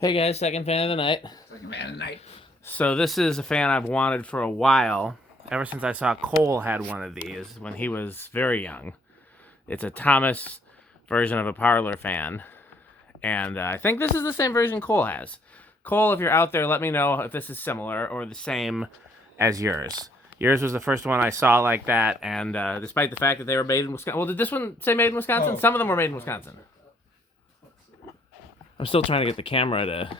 Hey guys, second fan of the night. Second fan of the night. So this is a fan I've wanted for a while, ever since I saw Cole had one of these when he was very young. It's a Thomas version of a parlor fan, and I think this is the same version Cole has. Cole, if you're out there, let me know if this is similar or the same as yours. Yours was the first one I saw like that, and despite the fact that they were made in Wisconsin, well, did this one say made in Wisconsin? Oh. Some of them were made in Wisconsin. I'm still trying to get the camera to...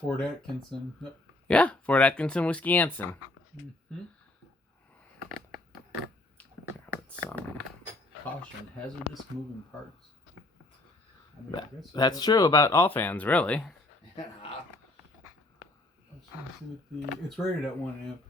Fort Atkinson. Yep. Yeah, Fort Atkinson, Wisconsin. Mm-hmm. Caution, hazardous moving parts. That's true about all fans, really. It's rated at 1 amp.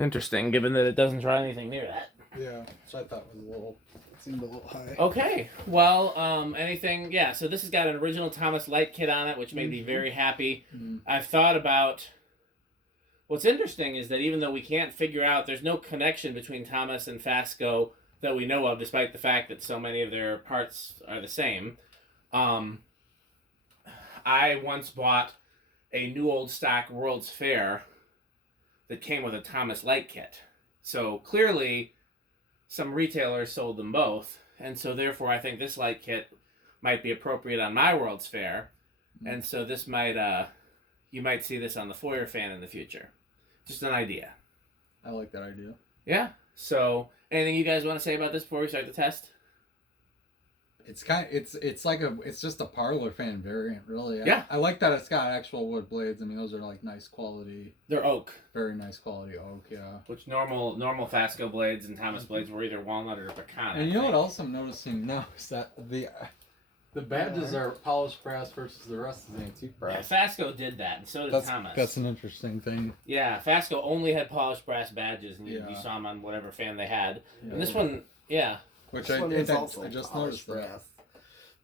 Interesting, given that it doesn't try anything near that. Yeah, so I thought it seemed a little high. Okay, well, anything, yeah, so this has got an original Thomas light kit on it, which made me very happy. I've thought about, what's interesting is that even though we can't figure out, there's no connection between Thomas and Fasco that we know of, despite the fact that so many of their parts are the same. I once bought a new old stock World's Fair that came with a Thomas light kit. So clearly, some retailers sold them both, and so therefore I think this light kit might be appropriate on my World's Fair, and so this might, you might see this on the Foyer fan in the future. Just an idea. I like that idea. Yeah. So, anything you guys want to say about this before we start the test? It's just a parlor fan variant, really. Yeah. I like that it's got actual wood blades. I mean, those are like nice quality. They're oak. Very nice quality oak, yeah. Which normal Fasco blades and Thomas blades were either walnut or pecan. And you know what else I'm noticing now is that the badges are polished brass versus the rest is antique brass. Yeah, Fasco did that, and so did Thomas. That's an interesting thing. Yeah, Fasco only had polished brass badges, and you saw them on whatever fan they had. Yeah. And this one, yeah. Which I just noticed brass.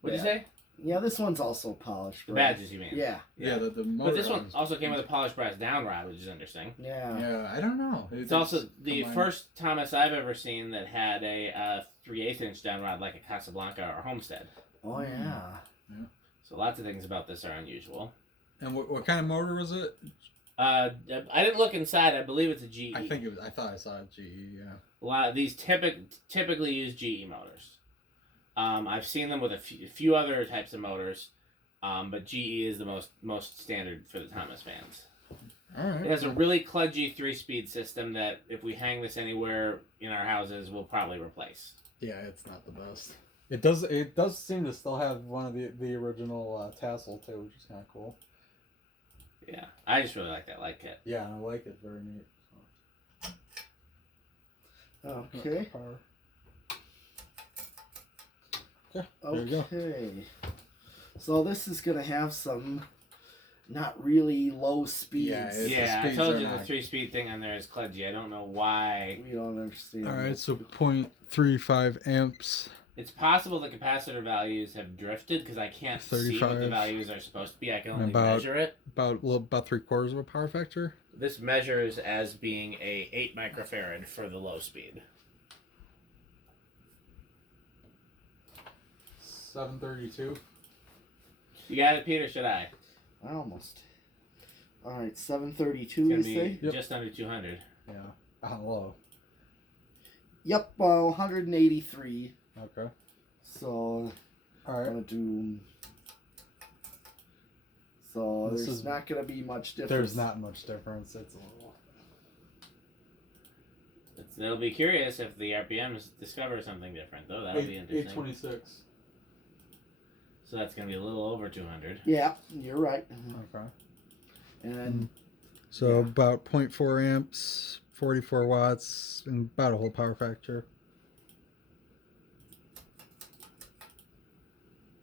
What'd you say? Yeah, this one's also polished brass. The badges, you mean? Yeah. Yeah, the motor. But this one also came with a polished brass down rod, which is interesting. Yeah. Yeah, I don't know. It's also the first Thomas I've ever seen that had a 3/8 inch down rod like a Casablanca or Homestead. Oh, yeah. Yeah. So lots of things about this are unusual. And what kind of motor was it? I didn't look inside. I believe it's a GE. I thought I saw a GE. Yeah. A lot of these typically use GE motors. I've seen them with a few other types of motors, but GE is the most standard for the Thomas fans. All right. It has a really kludgy 3-speed system that if we hang this anywhere in our houses, we'll probably replace. Yeah, it's not the best. It does seem to still have one of the original tassel too, which is kind of cool. Yeah, I just really like that light kit. Yeah, I like it. Very neat. Okay. Okay. There you go. So this is gonna have some not really low speeds. Yeah, I told you the 3-speed thing on there is kludgy. I don't know why. We don't understand. All right, so 0.35 amps. It's possible the capacitor values have drifted because I can't 35. see what the values are supposed to be. I can only measure it. About 3/4 of a power factor. This measures as being a 8 microfarad for the low speed. 732. You got it, Pete, or should I? Almost. All right, 732. You say? Yep. Just under 200. Yeah. Low. Yep, 183. Okay. So, all right. I'm gonna do. So there's not gonna be much difference. There's not much difference. It's a little. It'll be curious if the RPMs discover something different, though. That'll be interesting. 826. So that's gonna be a little over 200. Yeah, you're right. Okay. And so about 0.4 amps, 44 watts, and about a whole power factor.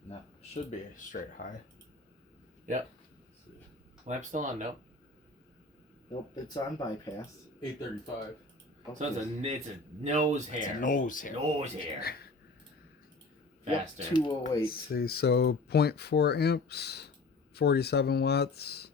No, should be straight high. Yep. Lamp's still on, nope. Nope, it's on bypass. 835. Okay. So it's a nose hair. It's a nose hair. Nose hair. Faster. Yep, 208. Let's see, so 0.4 amps, 47 watts,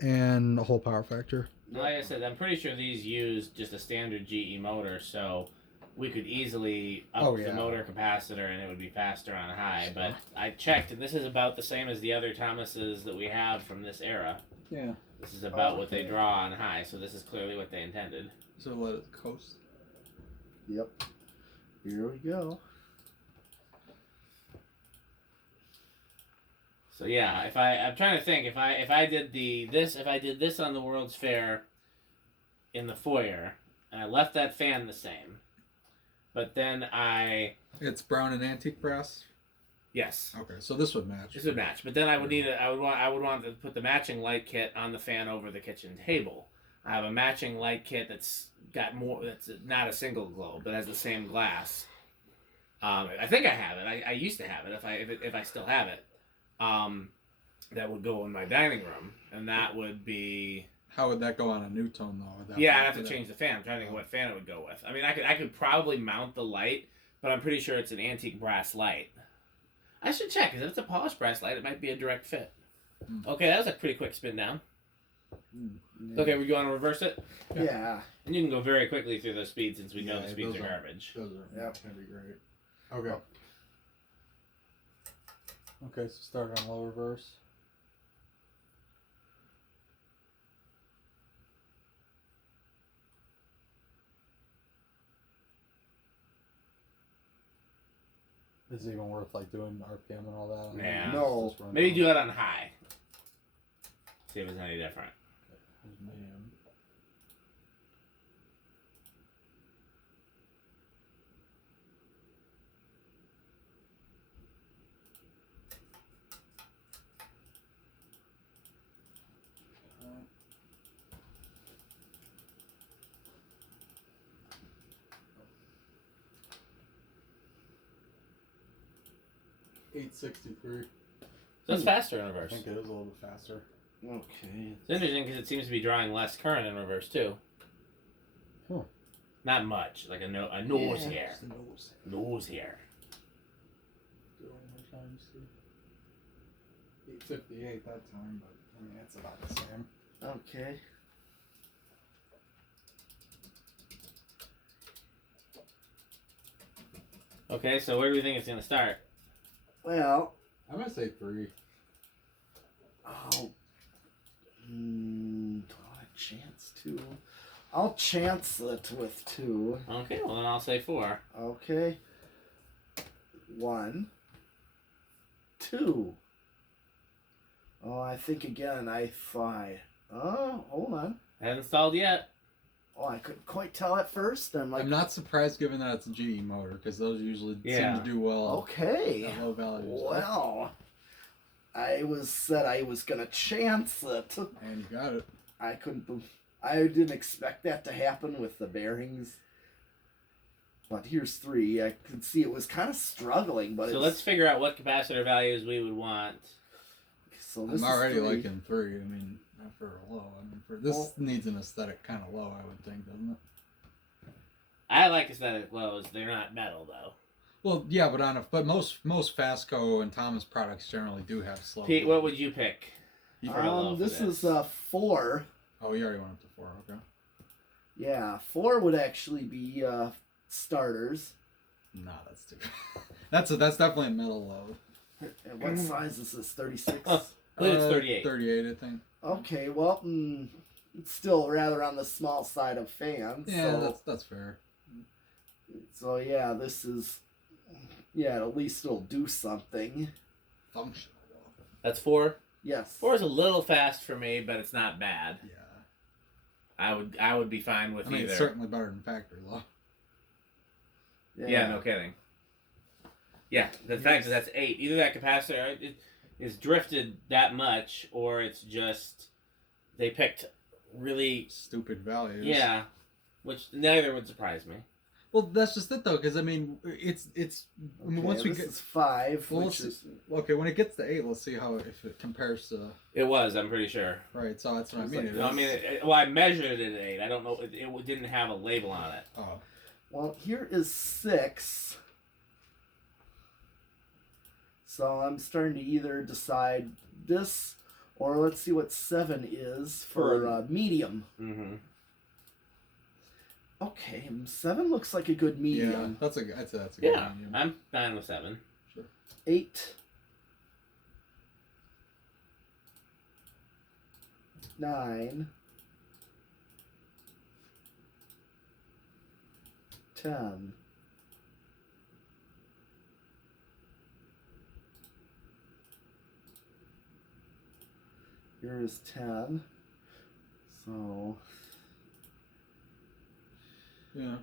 and a whole power factor. Like I said, I'm pretty sure these use just a standard GE motor, so we could easily up Oh, the yeah. motor capacitor and it would be faster on high. But I checked, and this is about the same as the other Thomases that we have from this era. Yeah. This is about what they draw on high, so this is clearly what they intended. So let it coast. Yep. Here we go. So yeah, I'm trying to think if I did this on the World's Fair in the foyer and I left that fan the same, but then It's brown and antique brass. yes. Okay, so this would match. This would match, but then I would want to put the matching light kit on the fan over the kitchen table. I have a matching light kit that's not a single globe, but has the same glass. I think I have it. I used to have it. If I still have it, that would go in my dining room, and that would be. How would that go on a new tone though? I'd have to change the fan. I'm trying to think of what fan it would go with. I mean, I could probably mount the light, but I'm pretty sure it's an antique brass light. I should check, because if it's a polished brass light, it might be a direct fit. Okay, that was a pretty quick spin down. Okay, we going to reverse it? Yeah. And you can go very quickly through those speeds since we know the speeds are garbage. Those are gonna be great. Okay. Okay, so start on low reverse. Is it even worth like doing RPM and all that? Yeah. No. Maybe do that on high. See if it's any different. Medium. $863. So it's faster in I reverse. think it is a little bit faster. Okay. It's interesting because it seems to be drawing less current in reverse too. Huh. Not much, like a nose Yeah, hair. Just the nose. Nose hair. Do it one more time, see. 858 that time, but I mean it's about the same. Okay. Okay, so where do we think it's gonna start? Well, I'm gonna say 3. oh, do I want a chance 2? I'll chance it with 2. Okay, well then I'll say 4. Okay. 1, 2. Oh, I think again. Oh, hold on. Hasn't installed yet. Oh, I couldn't quite tell at first. I'm like, I'm not surprised given that it's a GE motor because those usually seem to do well okay. at low values. Well, I said I was gonna chance it. And you got it. I didn't expect that to happen with the bearings. But here's 3. I could see it was kind of struggling, but So let's figure out what capacitor values we would want. So this I'm already is 3. liking 3. I mean, not for a low. I mean, for this needs an aesthetic kind of low, I would think, doesn't it? I like aesthetic lows. They're not metal though. Well, yeah, but most Fasco and Thomas products generally do have slow. Pete, what would you pick? For a low for This is 4. Oh, you already went up to 4. Okay. Yeah, 4 would actually be starters. Nah, that's too. that's definitely a metal low. And what size is this? 36. Oh, I believe it's 38. 38, I think. Okay, well, it's still rather on the small side of fans. Yeah, so, that's fair. So yeah, this is. Yeah, at least it'll do something. Functional though. That's 4. Yes. 4 is a little fast for me, but it's not bad. Yeah. I would be fine with I mean, either. it's certainly better than factory low. Yeah, no kidding. Yeah, the fact that that's 8. Either that capacitor is drifted that much, or it's just they picked really Stupid values. Yeah, which neither would surprise me. Well, that's just it though, because I mean, it's. I mean, Okay, once we this get is 5. well, Which is, okay, when it gets to 8, let's see how if it compares to. It was, I'm pretty sure. Right, so that's what I It's mean. like- it No, I is- mean, well, I measured it at 8. I don't know. It didn't have a label on it. Oh, well, here is 6. So I'm starting to either decide this, or let's see what 7 is for medium. Mm-hmm. Okay, 7 looks like a good Yeah, medium. that's a good Yeah, medium. I'm fine with 7. 8, 9, 10. Here is 10. So Yeah.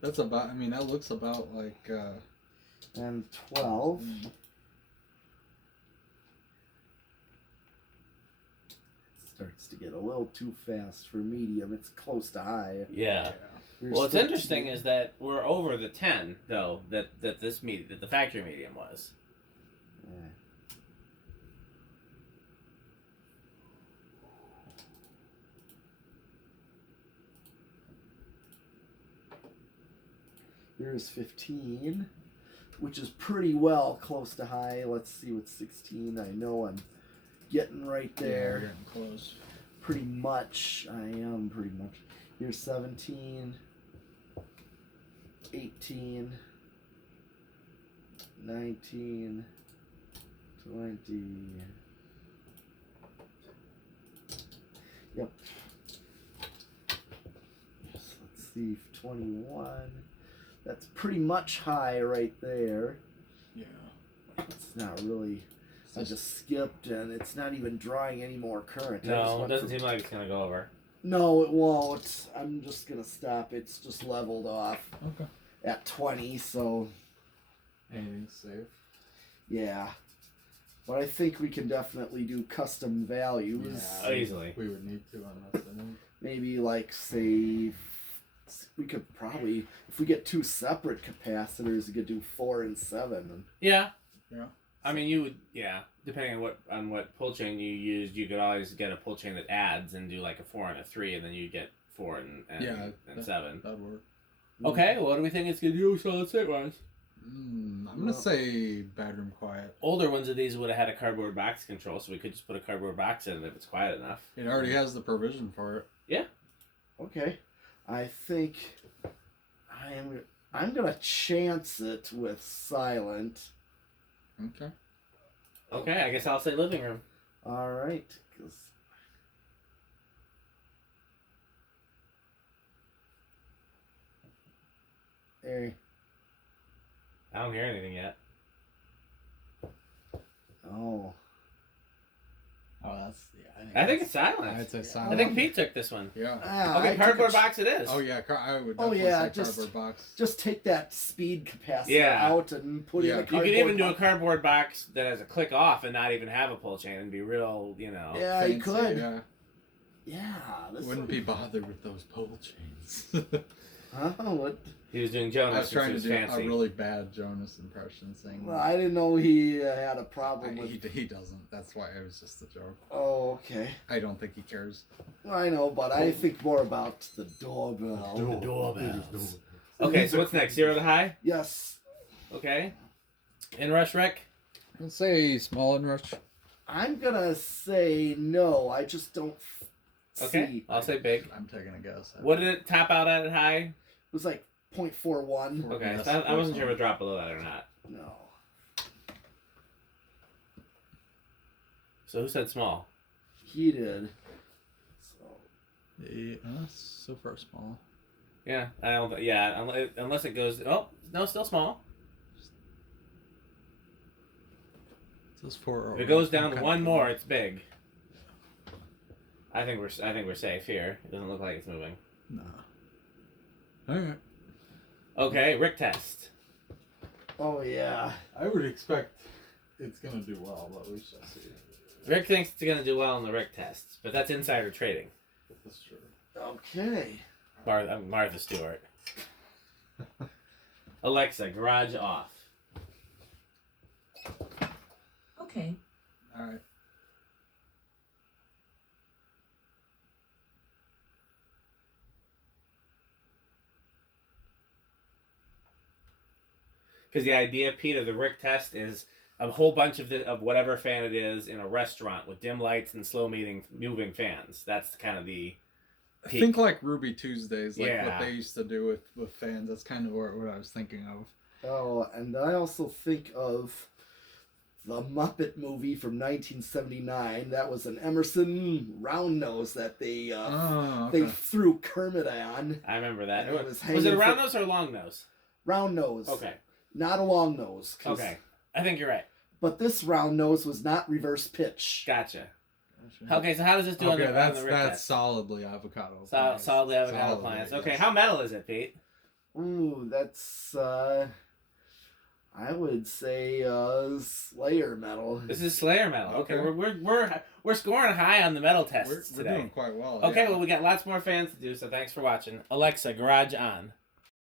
That's about. I mean, that looks about like. and 12. Starts to get a little too fast for medium. It's close to high. Yeah. Here's Well, what's 13. interesting is that we're over the 10 though that that the factory medium was. Yeah. Here's 15, which is pretty well close to high. Let's see what 16. I know I'm getting right Yeah, there. we're getting close. Pretty much. I am pretty much. Here's 17, 18, 19, 20. Yep. Let's see, 21. That's pretty much high right there. Yeah. It's not really. I just skipped, and it's not even drawing any more current. No, it doesn't seem like it's gonna go over. No, it won't. I'm just gonna stop. It's just leveled off Okay. at 20, so Anything's safe. yeah. But I think we can definitely do custom values. Oh, easily. We would need to on this. I think. Maybe like say we could probably, if we get 2 separate capacitors, we could do 4 and 7. Yeah. Yeah. I mean, you would, yeah. Depending on what pull chain you used, you could always get a pull chain that adds and do like a 4 and a 3, and then you get 4 and 7. That'd work. Okay, well, what do we think it's gonna do solid state wise? I'm gonna say bedroom quiet. Older ones of these would have had a cardboard box control, so we could just put a cardboard box in if it's quiet enough. It already has the provision for it. Yeah. Okay. I think I'm gonna chance it with silent. Okay. Okay, I guess I'll say living room. All right, 'cause there. I don't hear anything yet. Oh, Oh, that's I think it's silent. I'd say I silent. think Pete took this one. Yeah. Okay, cardboard box it is. Oh yeah, I would. Oh, Definitely yeah, say just- cardboard box. just take that speed capacitor Yeah. out and put in Yeah. a You You cardboard. could even do a box. cardboard box that has a click off and not even have a pull chain and be real, Yeah, you Fancy, could. Yeah. Yeah, this Wouldn't would be bothered with those pole chains. Huh? What? He was doing I Jonas was trying to since do he was fancy. a really bad Jonas impression saying. Well, I didn't know he had a problem with. He doesn't. That's why it was just a joke. Oh, okay. I don't think he cares. I know, but I think more about the doorbell. The doorbells. Okay, so what's next? 0 to high? Yes, Okay. In rush Rick? Let's say small and rush. I'm gonna say no. I just don't Okay. see. I'll say big. I'm taking a guess. What did it top out at high? It was like 0.41. Okay, Yes, so I wasn't sure if it dropped below that or not. No. So who said small? He did. So So far small. Yeah, I don't. Yeah, unless it goes. Oh no, still small. Those 4. If it goes down one more, it's big. I think we're safe here. It doesn't look like it's moving. Nah. All right. Okay, Rick test. oh yeah. I would expect it's gonna do well, but we shall see. Rick thinks it's gonna do well in the Rick test, but that's insider trading. That's true. Okay. Martha Stewart. Alexa, garage off. Okay. All right. Because the idea, Pete, of the Rick test is a whole bunch of whatever fan it is in a restaurant with dim lights and slow moving fans. That's kind of the peak. Think like Ruby Tuesdays, like Yeah. what they used to do with fans. That's kind of what I was thinking of. Oh, and I also think of the Muppet movie from 1979. That was an Emerson round nose that they Okay. they threw Kermit on. I remember that. And it Was was it a round hanging nose or a long nose? Round nose. Okay. Not a long nose. Okay. I think you're right. But this round nose was not reverse pitch. Gotcha. Okay, so how does this do on the that's rip that's test? solidly avocado. Solidly avocado Solidly, appliance. yes. Okay, how metal is it, Pete? Ooh, that's I would say Slayer metal. This is Slayer metal. Okay, Okay. we're scoring high on the metal tests We're today. doing quite well. Okay, yeah. well we got lots more fans to do, so thanks for watching. Alexa, garage on.